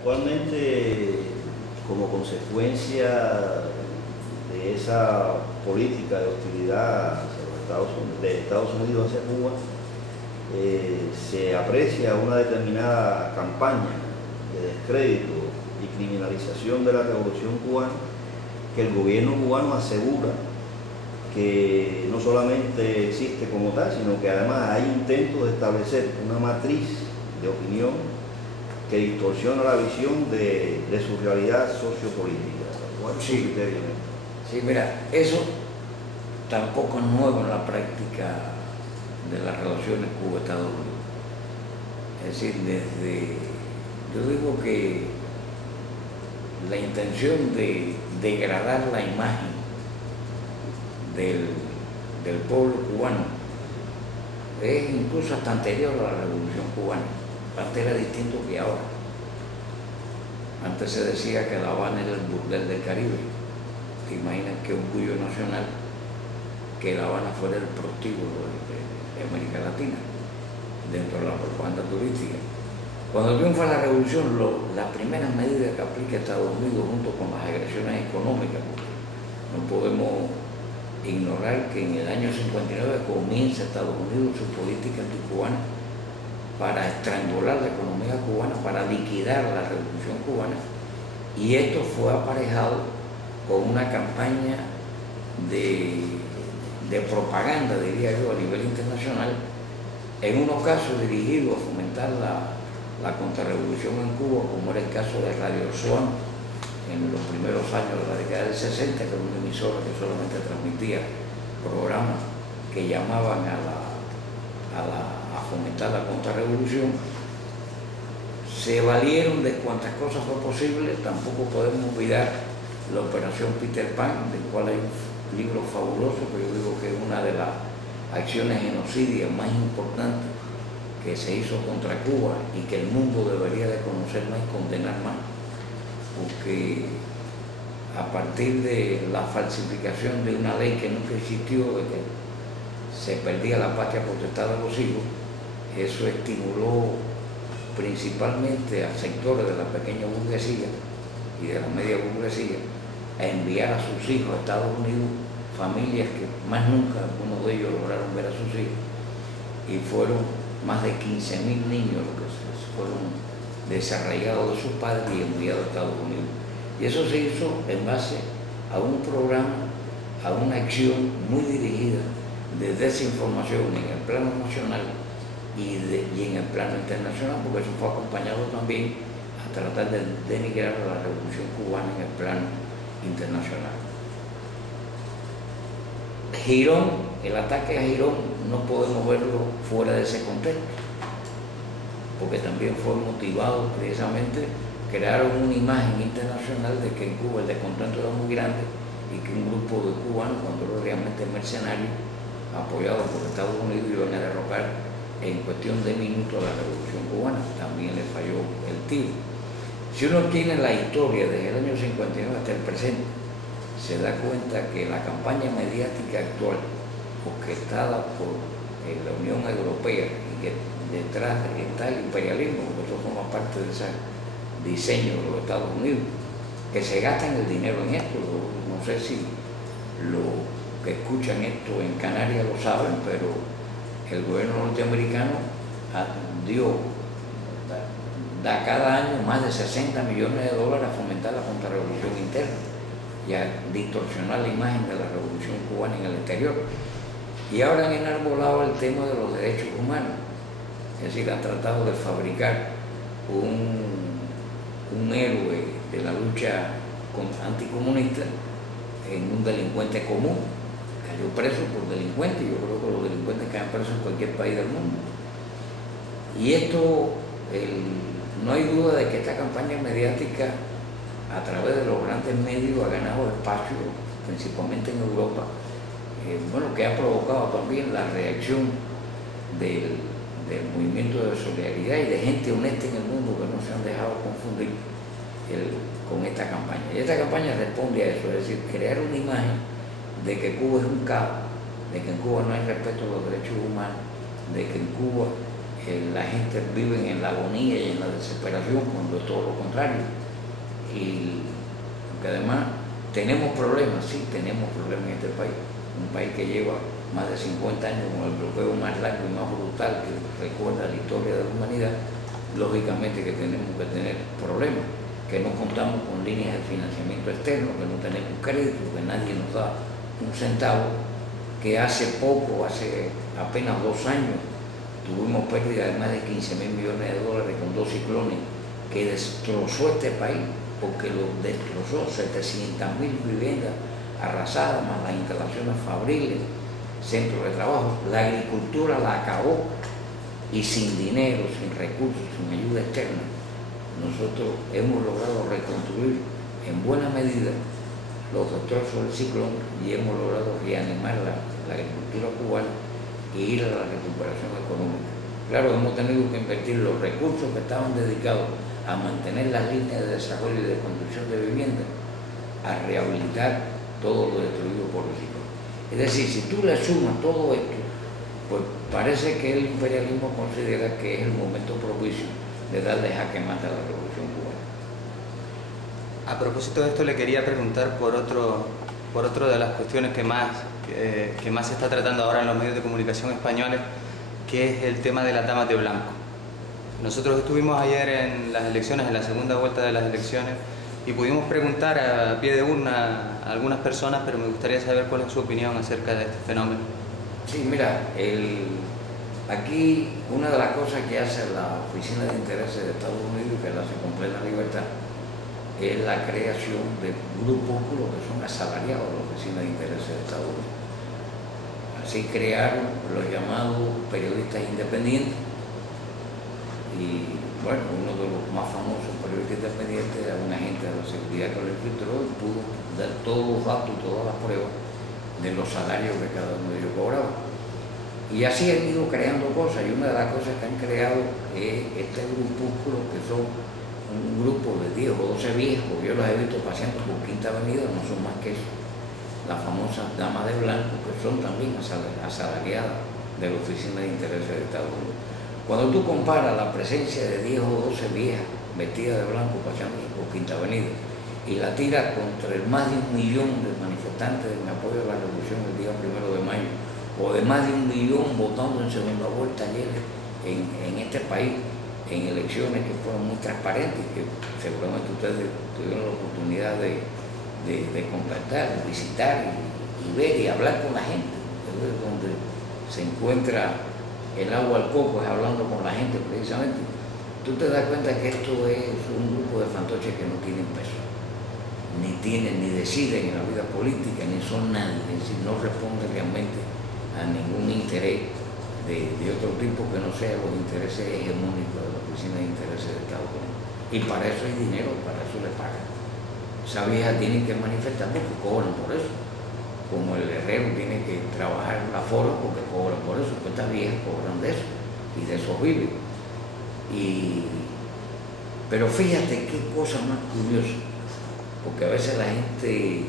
Actualmente, como consecuencia de esa política de hostilidad hacia de Estados Unidos hacia Cuba, se aprecia una determinada campaña de descrédito y criminalización de la Revolución Cubana, que el gobierno cubano asegura que no solamente existe como tal, sino que además hay intentos de establecer una matriz de opinión que distorsiona la visión de su realidad sociopolítica. ¿Cuál es su criterio? Sí, mira, eso tampoco es nuevo en la práctica de las relaciones Cuba-Estados Unidos. Es decir, yo digo que la intención de degradar la imagen del pueblo cubano es incluso hasta anterior a la Revolución Cubana. Antes era distinto que ahora. Antes se decía que La Habana era el burdel del Caribe. ¿Te imaginas qué orgullo nacional que La Habana fuera el prostíbulo de América Latina dentro de la propaganda turística? Cuando triunfa la revolución, las primeras medidas que aplica Estados Unidos junto con las agresiones económicas, porque no podemos ignorar que en el año 59 comienza Estados Unidos su política anticubana para estrangular la economía cubana, para liquidar la revolución cubana, y esto fue aparejado con una campaña de propaganda, diría yo, a nivel internacional, en unos casos dirigidos a fomentar la contrarrevolución en Cuba, como era el caso de Radio Swan en los primeros años de la década del 60, que era una emisora que solamente transmitía programas que llamaban a fomentar la contrarrevolución. Se valieron de cuantas cosas fue posible. Tampoco podemos olvidar la Operación Peter Pan, del cual hay un libro fabuloso, que yo digo que es una de las acciones genocidias más importantes que se hizo contra Cuba y que el mundo debería de conocer más y condenar más, porque a partir de la falsificación de una ley que nunca existió, de que se perdía la patria potestad de los hijos, eso estimuló principalmente a sectores de la pequeña burguesía y de la media burguesía a enviar a sus hijos a Estados Unidos, familias que más nunca algunos de ellos lograron ver a sus hijos, y fueron más de 15.000 niños los que fueron desarraigados de sus padres y enviados a Estados Unidos. Y eso se hizo en base a un programa, a una acción muy dirigida de desinformación en el plano nacional y en el plano internacional, porque eso fue acompañado también a tratar de denigrar a la revolución cubana en el plano internacional. Girón, el ataque a Girón, no podemos verlo fuera de ese contexto, porque también fue motivado precisamente, crearon una imagen internacional de que en Cuba el descontento era muy grande y que un grupo de cubanos, cuando eran realmente mercenarios, apoyados por Estados Unidos, iban a derrocar en cuestión de minutos a la revolución cubana. También le falló el tiro. Si uno tiene la historia desde el año 59 hasta el presente, se da cuenta que la campaña mediática actual, orquestada por la Unión Europea, y que detrás está el imperialismo, porque eso forma parte de ese diseño de los Estados Unidos, que se gastan el dinero en esto. No sé si los que escuchan esto en Canarias lo saben, pero el gobierno norteamericano da cada año más de 60 millones de dólares a fomentar la contrarrevolución interna y a distorsionar la imagen de la revolución cubana en el exterior. Y ahora han enarbolado el tema de los derechos humanos, es decir, han tratado de fabricar un héroe de la lucha anticomunista en un delincuente común. Cayó preso por delincuente, y yo creo que los delincuentes caen presos en cualquier país del mundo. Y esto, no hay duda de que esta campaña mediática, a través de los grandes medios, ha ganado espacio, principalmente en Europa, que ha provocado también la reacción del movimiento de solidaridad y de gente honesta en el mundo que no se han dejado confundir con esta campaña. Y esta campaña responde a eso, es decir, crear una imagen de que Cuba es un caos, de que en Cuba no hay respeto a los derechos humanos, de que en Cuba la gente vive en la agonía y en la desesperación, cuando es todo lo contrario. Y que además tenemos problemas, sí, tenemos problemas en este país, un país que lleva más de 50 años con el bloqueo más largo y más brutal que recuerda la historia de la humanidad. Lógicamente que tenemos que tener problemas, que no contamos con líneas de financiamiento externo, que no tenemos crédito, que nadie nos da un centavo, que hace poco, hace apenas 2 años, tuvimos pérdida de más de 15.000 millones de dólares con 2 ciclones que destrozó este país, porque lo destrozó, 700.000 viviendas arrasadas, más las instalaciones fabriles, centros de trabajo. La agricultura la acabó, y sin dinero, sin recursos, sin ayuda externa, nosotros hemos logrado reconstruir en buena medida los destrozos del ciclón y hemos logrado reanimar la agricultura cubana y ir a la recuperación económica. Claro, hemos tenido que invertir los recursos que estaban dedicados a mantener las líneas de desarrollo y de construcción de viviendas, a rehabilitar todo lo destruido por el ciclón. Es decir, si tú le sumas todo esto, pues parece que el imperialismo considera que es el momento propicio de darle jaque mate a la revolución cubana. A propósito de esto, le quería preguntar por otro de las cuestiones que más se está tratando ahora en los medios de comunicación españoles, que es el tema de las damas de blanco. Nosotros estuvimos ayer en las elecciones, en la segunda vuelta de las elecciones, y pudimos preguntar a pie de urna a algunas personas, pero me gustaría saber cuál es su opinión acerca de este fenómeno. Sí, mira, aquí una de las cosas que hace la Oficina de Intereses de Estados Unidos, que la hace con plena libertad, es la creación de grupúsculos que son asalariados de la Oficina de Intereses de Estados Unidos. Así crearon los llamados periodistas independientes, y bueno, uno de los más famosos periodistas independientes era un agente de la seguridad que lo infiltró y pudo dar todos los datos y todas las pruebas de los salarios que cada uno de ellos cobraba. Y así han ido creando cosas, y una de las cosas que han creado es este grupúsculo, que son un grupo de 10 o 12 viejas, porque yo los he visto paseando por Quinta Avenida, no son más que eso, las famosas damas de blanco, que son también asalariadas de la Oficina de Intereses de Estados Unidos. Cuando tú comparas la presencia de 10 o 12 viejas vestidas de blanco paseándose por Quinta Avenida y la tira contra el más de 1 millón de manifestantes en apoyo a la revolución el día 1 de mayo, o de más de 1 millón votando en segunda vuelta ayer en este país, en elecciones que fueron muy transparentes, que seguramente ustedes tuvieron la oportunidad de contactar, de visitar y ver y hablar con la gente, donde se encuentra el agua al coco, es hablando con la gente precisamente. Tú te das cuenta que esto es un grupo de fantoches que no tienen peso, ni deciden en la vida política, ni son nadie, es decir, no responden realmente a ningún interés de otro tipo que no sea los intereses hegemónicos de la Oficina de Intereses de Estados Unidos. Y para eso hay dinero, para eso le pagan. Esa vieja tiene que manifestar porque cobran por eso, como el herrero tiene que trabajar en la forma porque cobran por eso, pues estas viejas cobran de eso y de eso viven. Pero fíjate qué cosa más curiosa, porque a veces la gente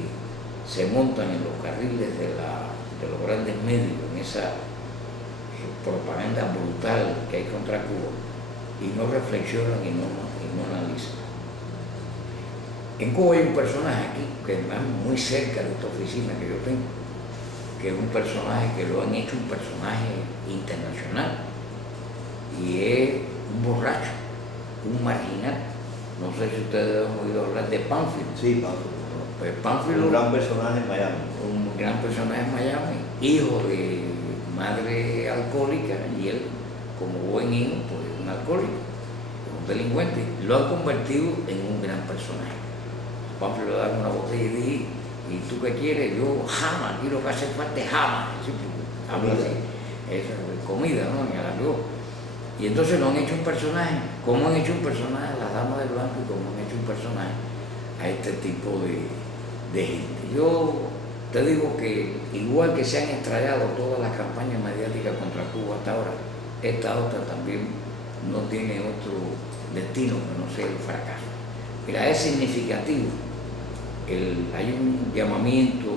se monta en los carriles de los grandes medios, en esa propaganda brutal que hay contra Cuba, y no reflexionan y no analizan. En Cuba hay un personaje aquí, que está muy cerca de esta oficina que yo tengo, que es un personaje que lo han hecho un personaje internacional, y es un borracho, un marginal. No sé si ustedes han oído hablar de Pánfilo. Sí, Pánfilo. Pues Pánfilo, un gran personaje en Miami. Un gran personaje en Miami, hijo de madre alcohólica, y él, como buen hijo, pues un alcohólico, un delincuente, lo ha convertido en un gran personaje. Pánfilo le da una botella y dice: ¿y tú qué quieres? Yo jama, aquí lo que hace falta es jama. Es comida, ¿no? En el arroz. Y entonces lo han hecho un personaje, como han hecho un personaje a las damas de blanco y como han hecho un personaje a este tipo de gente. Yo te digo que igual que se han extrañado todas las campañas mediáticas contra Cuba hasta ahora, esta otra también no tiene otro destino que no sea el fracaso. Mira, es significativo. Hay un llamamiento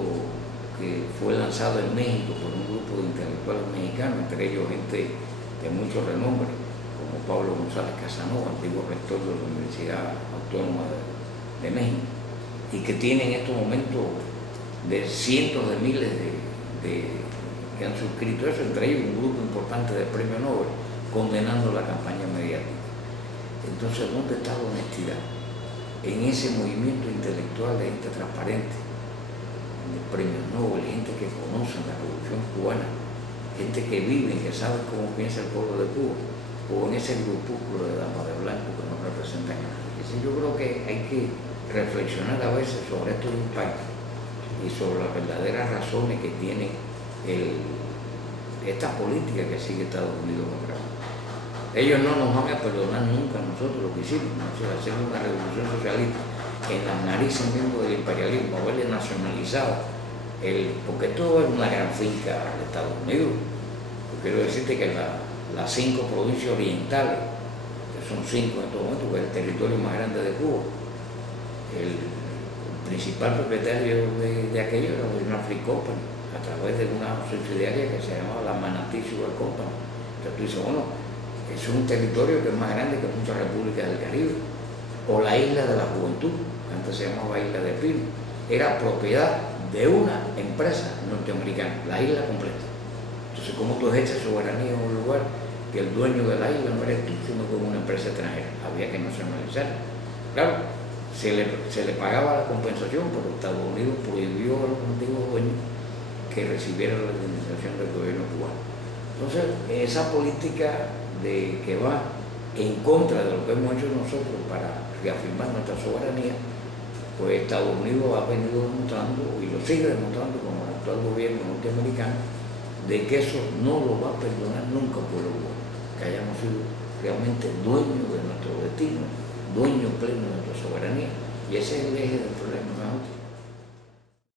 que fue lanzado en México por un grupo de intelectuales mexicanos, entre ellos gente de mucho renombre, como Pablo González Casanova, antiguo rector de la Universidad Autónoma de México, y que tiene en estos momentos de cientos de miles que han suscrito eso, entre ellos un grupo importante de premio Nobel, condenando la campaña mediática. Entonces, ¿dónde está la honestidad? En ese movimiento intelectual de gente transparente, de premios Nobel, gente que conoce la Revolución Cubana, gente que vive, que sabe cómo piensa el pueblo de Cuba, o en ese grupúsculo de damas de blanco que no representan a nadie. Yo creo que hay que reflexionar a veces sobre estos impactos y sobre las verdaderas razones que tiene esta política que sigue Estados Unidos contra nosotros. Ellos no nos van a perdonar nunca a nosotros lo que hicimos, ¿no? O sea, hacer una revolución socialista en las narices mismo del imperialismo, haberle nacionalizado, porque todo es una gran finca de Estados Unidos. Yo quiero decirte que las 5 provincias orientales, que son 5 en todo momento, que es el territorio más grande de Cuba, el principal propietario de aquello era una Free Company, a través de una subsidiaria que se llamaba la Manatí Sugar Company. Entonces tú dices, bueno, es un territorio que es más grande que muchas repúblicas del Caribe. O la Isla de la Juventud, que antes se llamaba Isla de Pino, era propiedad de una empresa norteamericana, la isla completa. Entonces, ¿cómo tú ejerces soberanía en un lugar que el dueño de la isla no eres tú, sino como una empresa extranjera? Había que nacionalizar. Claro, se le pagaba la compensación, pero Estados Unidos prohibió a los antiguos dueños que recibieran la indemnización del gobierno cubano. Entonces, esa política que va en contra de lo que hemos hecho nosotros para reafirmar nuestra soberanía, pues Estados Unidos ha venido demostrando, y lo sigue demostrando con el actual gobierno norteamericano, de que eso no lo va a perdonar nunca al pueblo cubano, que hayamos sido realmente dueños de nuestro destino, dueños plenos de nuestra soberanía, y ese es el eje del problema, ¿no?